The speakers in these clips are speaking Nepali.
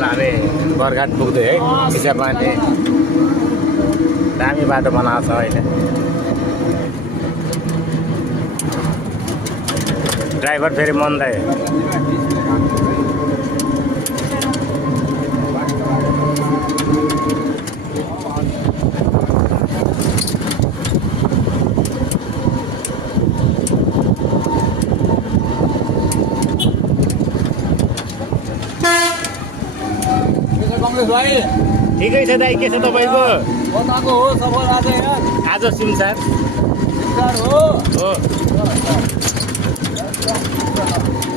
हामी बरघाट पुग्दै है चिसापानी दामी बाटो बनाएको छ अहिले ड्राइभर फेरि मन्दै ठिकै छ दाइ के छ तपाईँको आज सिमसार हो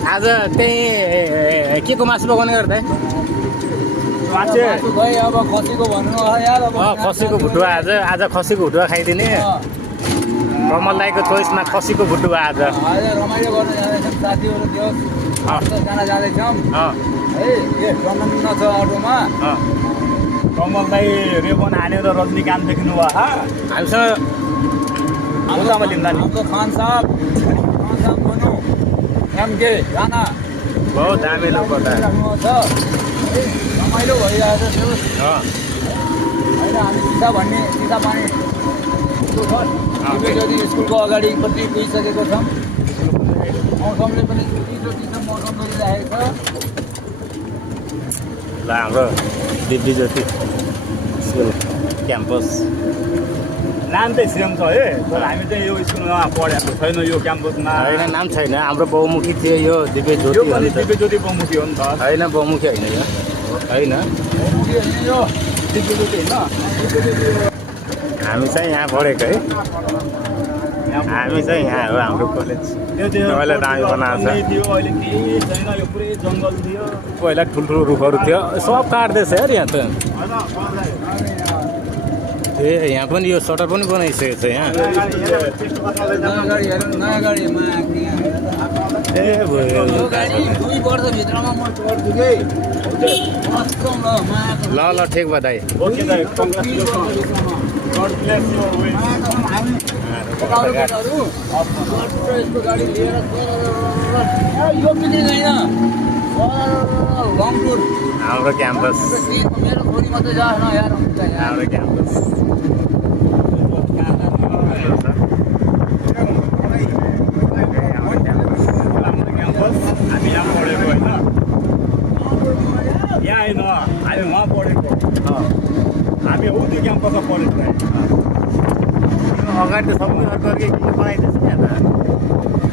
आज त्यही के को मासु पकाउने गर्दा अब खसीको भन्नु खसीको भुटुवा आज खसीको भुटुवा खाइदिने कमल दाईको चोइसमा खसीको भुटुवा आज रमाइलो गर्न जाँदैछौँ साथीहरू त्यो जान जाँदैछौँ है ब्रह्मण्ड छ अटोमा कमल दाई रेबन हालेर रजनीकान्त देख्नुभयो हामीसँग हाम्रो खान साहब भन्नु एमके राणा बहुत दामी लोक छ रमाइलो भइरहेको छ होइन हामी सिसा पानी ज्योति स्कुलको अगाडिपट्टि पुगिसकेको छौँ मौसमले पनि चिसो मौसम गरिरहेको छ ल हाम्रो दिव्य ज्योति स्कुल क्याम्पस नाम चाहिँ सेम छ है तर हामी चाहिँ यो स्कुलमा पढेको छैन यो क्याम्पसमा होइन नाम छैन हाम्रो बहुमुखी थियो यो दिव्य ज्योति दिव्य ज्योति बहुमुखी हो नि त होइन बहुमुखी होइन यो होइन यो दिव्य ज्योति होइन हामी चाहिँ यहाँ पढेको है हामी चाहिँ यहाँ हो हाम्रो कलेज पहिला दामी बनाएको छ थियो अहिले केही छैन यो पुरै जङ्गल थियो पहिला ठुल्ठुलो रुखहरू थियो सब काट्दैछ यार यहाँ त ए यहाँ पनि यो सटर पनि बनाइसकेको छ यहाँ नयाँ गाडीमा ए भयो 2 वर्षभित्रमा म चढ्छु कि ल ठिक भयो दाइ ओके दाइ कङ्ग्रेचुलेसन गड ब्लेस यु यस्तो गाडी लिएर यो पिक्निक होइन लङ टुर हाम्रो क्याम्पस मेरो छोरी मात्रै जाओस् न यार हाम्रो क्याम्पस हामी यहाँ पढेको होइन यहाँ होइन हामी उहाँ पढेको हामी हो त्यो क्याम्पसमा पढेको अगाडि त सबै अर्को अर्कै बनाइदिएछ नि यहाँ त